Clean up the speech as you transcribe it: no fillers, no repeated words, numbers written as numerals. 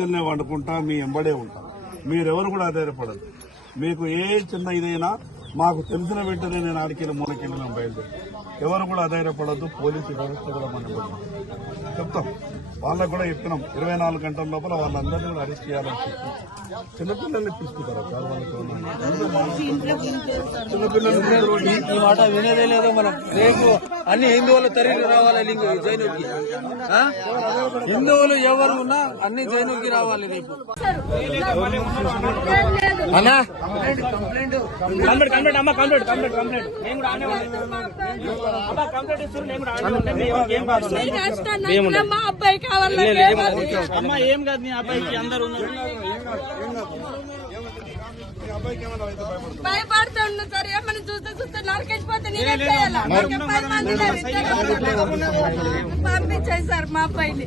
హాస్టల్నే వండుకుంటా మీ ఎంబడే ఉంటాం. మీరెవరు కూడా ఆధారపడదు. మీకు ఏ చిన్న ఇదైనా మాకు తెలిసిన వెంటనే నేను ఆడికెళ్ళి మూలకెళ్ళి మేము బయలుదేరి ఎవరు కూడా ఆధారపడద్దు. పోలీసు వ్యవస్థ కూడా మనం చెప్తాం. వాళ్ళకు కూడా చెప్పినాం 24 గంటల లోపల వాళ్ళందరినీ కూడా అరెస్ట్ చేయాలని చెప్పి. చిన్నపిల్లల్ని తీసుకుంటారా సార్? ఈ మాట వినేదే లేదు మనం. రేపు అన్ని హిందువులు తరలి రావాలి జైలుకి. హిందువులు ఎవరు ఉన్నా అన్ని జైలుకి రావాలి రేపు. అన్నా మా అబ్బాయి కావాలి. అమ్మా ఏం కాదు, మీ అబ్బాయికి అందరూ భయపడుతుండు సార్. ఏమన్నా చూస్తే నరికేసిపోతే నేనేం చేయాలి? పంపించాయి సార్ మా అబ్బాయిని.